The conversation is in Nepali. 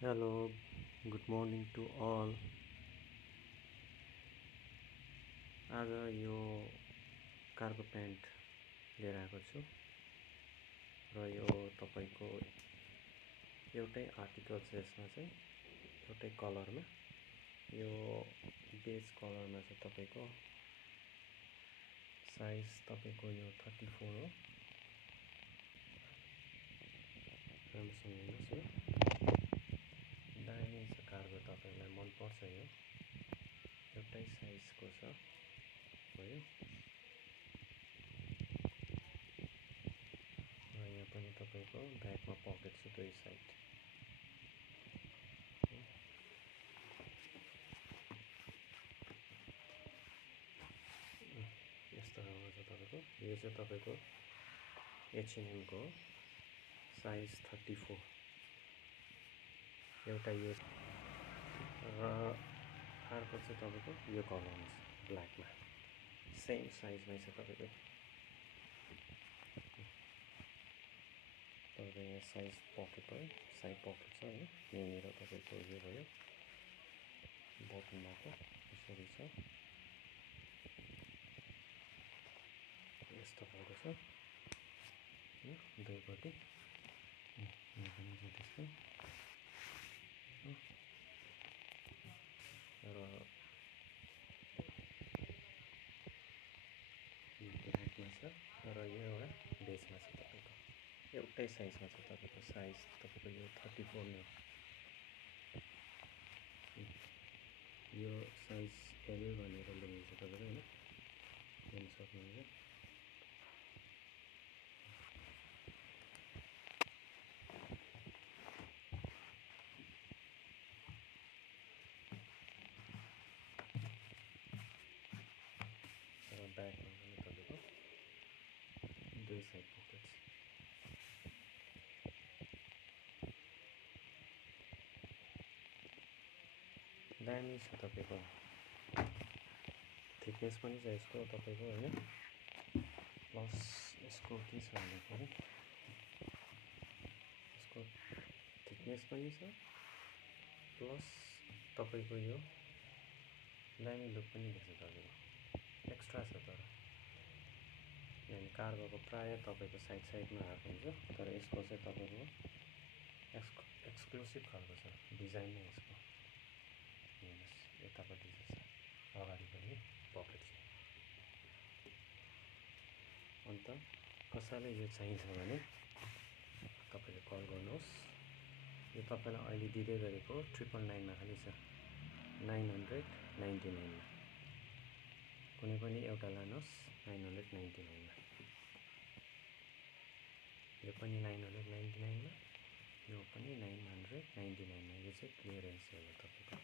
Hello good morning to all. आज यो कार्गो प्यान्ट लिएर आएको छु र यो तपाईको एउटै आर्टिकल छ। यसमा चाहिँ एउटै कलरमा, यो बेज कलरमा छ। तपाईको साइज तपाईको यो 34 हो। राम्रोसँग हेर्नुहोस् यो दामी छ। कार्गो तपाईलाई मन पर्छ। यो एउटै साइजको छ भयो र यहाँ पनि तपाईको ब्याकमा पकेट छ दुई साइड। यस्तो खालको छ तपाईको। यो चाहिँ तपाईको H&M को हो, साइज 34। एउटा यो र अर्को चाहिँ तपाईको यो कलरमा छ, ब्ल्याकमा सेम साइजमै छ तपाईको। तपाईको यहाँ साइज पकेट भयो, साइड पकेट छ हैन। यहाँनिर तपाईको यो भयो बटनमा यसरी छ। यस्तो खालको छ दुईपट्टि। यहाँ पनि छ त्यस्तै र यो ब्ल्याकमा छ र यो एउटा बेसमा छ। तपाईको एउटै साइजमा छ। तपाईको साइज तपाईको यो 34 नै हो। यो साइज एल भनेर लेखेको छ तपाईको हैन, हेर्न सक्नुहुन्छ। र ब्याकमा पनि तपाईको दुई साइड पकेट छ। दामी छ तपाईको। थिकनेस पनि छ यसको तपाईको हैन। प्लस यसको के छ भन्दाखेरि यसको थिकनेस पनि छ, प्लस तपाईको यो दामी लुक पनि देख्छ तपाईको। एक्स्ट्रा छ तर यानी कार्गोको प्राय तपाईको साइड साइडमा आएको हुन्छ, तर यसको चाहिँ तपाईको एक्सक्लुसिभ खालको छ डिजाइन नै यसको। हेर्नुहोस् यतापट्टि चाहिँ छ, अगाडि पनि पकेट छ। अन्त कसैलाई यो चाहिन्छ भने तपाईले कल गर्नुहोस्। यो तपाईलाई अहिले दिँदै गरेको 999 मा खाली छ, 999 मा। कुनै पनि एउटा लानुहोस् 999 मा। यो पनि 999 मा, यो पनि 999 मा। यो चाहिँ क्लियरेन्स सेल हो तपाईको।